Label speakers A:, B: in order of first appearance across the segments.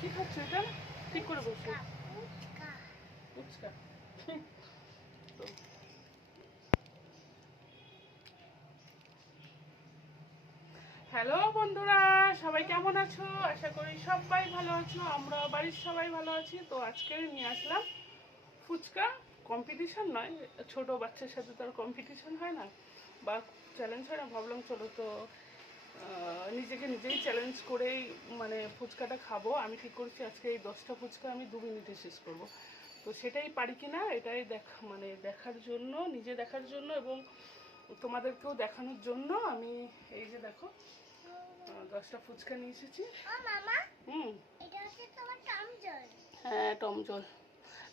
A: কি খাচ্ছ এটা ঠিক করে বসো হ্যালো বন্ধুরা, সবাই কেমন আছো? আশা করি সবাই ভালো আছো আমরা বাড়ির সবাই ভালো আছি। তো আজকে নিয়ে আসলাম ফুচকা কম্পিটিশন নয়, ছোট বাচ্চার সাথে তো আর কম্পিটিশন হয় না। বা চ্যালেঞ্জ হয় না, ভাবলাম চলো তো নিজেকে নিজেই চ্যালেঞ্জ করেই মানে ফুচকাটা খাব। আমি ঠিক করেছি আজকে এই দশটা ফুচকা আমি দু মিনিটে শেষ করব। তো সেটাই পারি কি না এটাই দেখ মানে দেখার জন্য নিজে দেখার জন্য এবং তোমাদেরকেও দেখানোর জন্য আমি এই যে দেখো দশটা ফুচকা নিয়ে এসেছি। হুম। হ্যাঁ টম জল।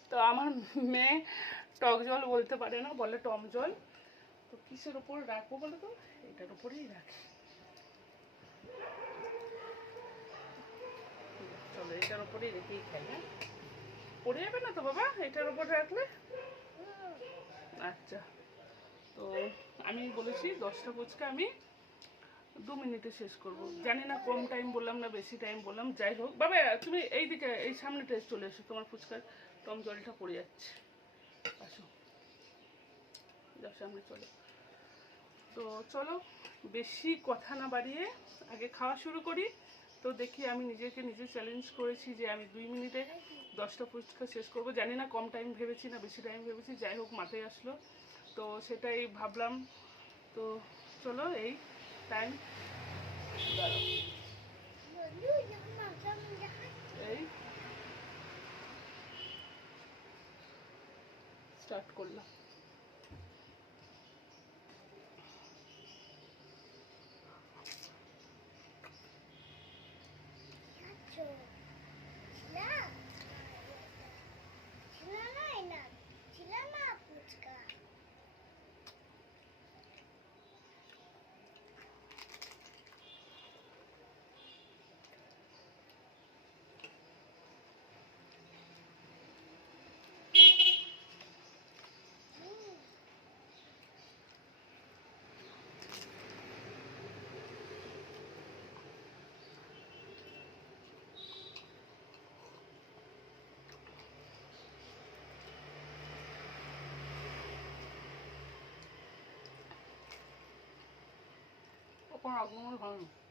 A: তো আমার মেয়ে টক জল বলতে পারে না বলে টম জল। তো কিসের ওপর রাখব বলো তো এটার উপরেই রাখি। চলো, এটার উপরেই রেখেই খাই হ্যাঁ? পড়ে যাবে না তো বাবা? এটার উপর রাখলে? আচ্ছা তো আমি বলেছি দশটা ফুচকা আমি দু মিনিটে শেষ জানি না কম টাইম বললাম না বেশি টাইম বললাম, যাই হোক। বাবা, তুমি এই দিকে এই চলে এসো, তোমার ফুচকার টম জলটা পড়ে যাচ্ছে। আসো। সামনে চলো। তো চলো, বেশি কথা না বাড়িয়ে আগে খাওয়া শুরু করি। তো দেখি আমি নিজেকে নিজে চ্যালেঞ্জ করেছি যে আমি দুই মিনিটে দশটা পরীক্ষা শেষ করব। জানি না কম টাইম ভেবেছি না, বেশি টাইম ভেবেছি, যাই হোক মাথায় আসলো। তো সেটাই ভাবলাম। তো চলো এই টাইম এই। স্টার্ট করলাম।
B: খাচ্ছ ছিলা ছিল না না ছিল না ফুচকা
A: ওপর আগমন হয় না
B: Ding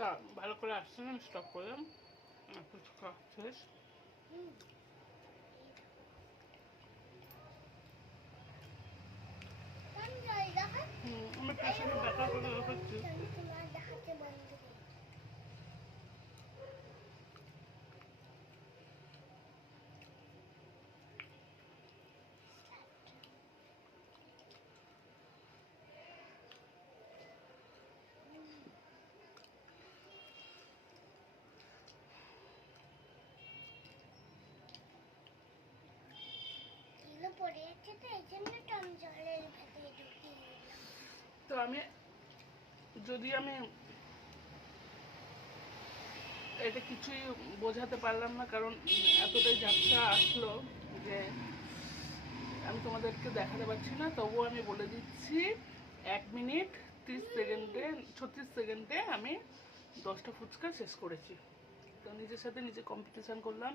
A: যা ভালো করে আসছে না আমি স্টপ করলাম আর ফুচকা শেষ। আমি পেছনে দেখা করে দেখাচ্ছি
B: আমি তোমার দেখাতে বন্ধ করি। এগুলো পড়ে যাচ্ছে তো, এই জন্য টম জলের ভেতরে ঢুকিয়ে
A: তো আমি, যদি আমি এটা কিছুই বোঝাতে পারলাম না, কারণ এতটাই ঝাপসা আসলো যে আমি তোমাদেরকে দেখাতে পারছি না তবুও আমি বলে দিচ্ছি, এক মিনিট ত্রিশ সেকেন্ডে, ছত্রিশ সেকেন্ডে আমি দশটা ফুচকা শেষ করেছি। তো নিজের সাথে নিজে কম্পিটিশান করলাম,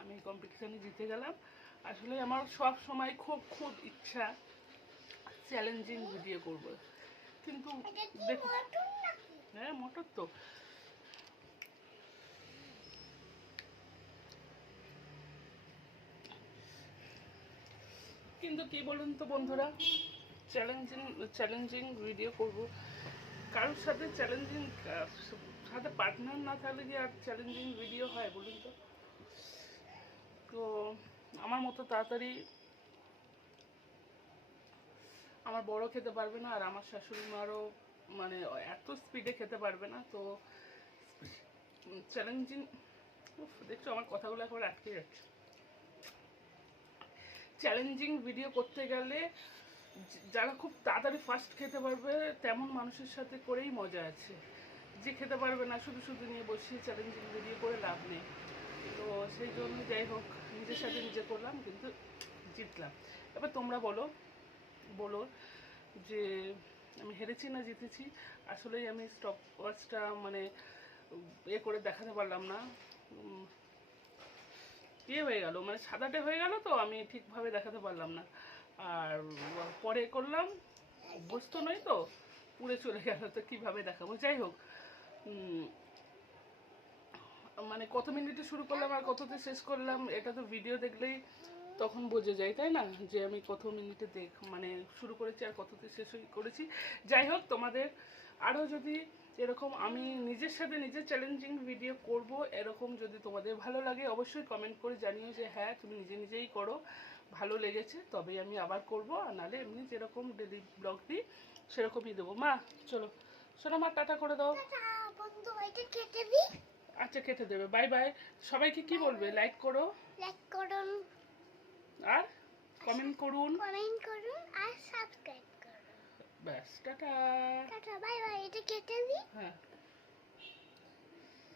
A: আমি কম্পিটিশানে জিতে গেলাম। আসলে আমার সব সময় খুব খুব ইচ্ছা চ্যালেঞ্জিং ভিডিও করব। কিন্তু দেখো হ্যাঁ মোটর তো। কিন্তু কি বলুন তো বন্ধুরা চ্যালেঞ্জিং চ্যালেঞ্জিং ভিডিও করব। কারোর সাথে চ্যালেঞ্জিং সাথে পার্টনার না থাকলে কি আর চ্যালেঞ্জিং ভিডিও হয় বলুন তো তো? আমার মতো তাড়াতাড়ি আমার বড় খেতে পারবে না, আর আমার শাশুড়ি মারও মানে এত স্পিডে খেতে পারবে না, তো চ্যালেঞ্জিং দেখছ আমার কথাগুলো একবার আটকে যাচ্ছে। চ্যালেঞ্জিং ভিডিও করতে গেলে যারা খুব তাড়াতাড়ি ফাস্ট খেতে পারবে, তেমন মানুষের সাথে করেই মজা আছে। যে খেতে পারবে না, শুধু শুধু নিয়ে বসিয়ে চ্যালেঞ্জিং ভিডিও করে লাভ নেই। তো সেই জন্য যাই হোক, নিজের সাথে নিজে করলাম, কিন্তু জিতলাম। এবার তোমরা বলো বলো যে আমি হেরেছি না জিতেছি? আসলেই আমি স্টপ ওয়াচটা মানে এ করে দেখাতে পারলাম না। ইয়ে হয়ে গেল মানে সাদাটে হয়ে গেল তো, আমি ঠিকভাবে দেখাতে পারলাম না। আর পরে করলাম, অভ্যস্ত নই তো, পুড়ে চলে গেল তো, কীভাবে দেখাবো? যাই হোক মানে কত মিনিটে শুরু করলাম আর কততে শেষ করলাম, এটা তো ভিডিও দেখলেই তখন বোঝা যায়, তাই না? যে আমি কত মিনিটে দেখ মানে শুরু করেছি আর কততে শেষ করেছি। যাই হোক, তোমাদের আরও যদি এরকম আমি নিজের সাথে নিজের চ্যালেঞ্জিং ভিডিও করব, এরকম যদি তোমাদের ভালো লাগে, অবশ্যই কমেন্ট করে জানিও যে হ্যাঁ তুমি নিজে নিজেই করো, ভালো লেগেছে, তবেই আমি আবার করব, আর নাহলে এমনি যেরকম ডেলি ব্লগ দিই, সেরকমই দেবো। মা, চলো শোনো মা টাটা করে দাও।
B: বন্ধু কেটে দিই।
A: আচ্ছা কেটে দেবে। বাই বাই সবাইকে কি বলবে? লাইক করো।
B: লাইক করুন।
A: আর কমেন্ট করুন।
B: কমেন্ট করুন আর সাবস্ক্রাইব করুন।
A: ব্যাস টাটা।
B: টাটা বাই বাই এটা কেটে দিই?
A: হ্যাঁ।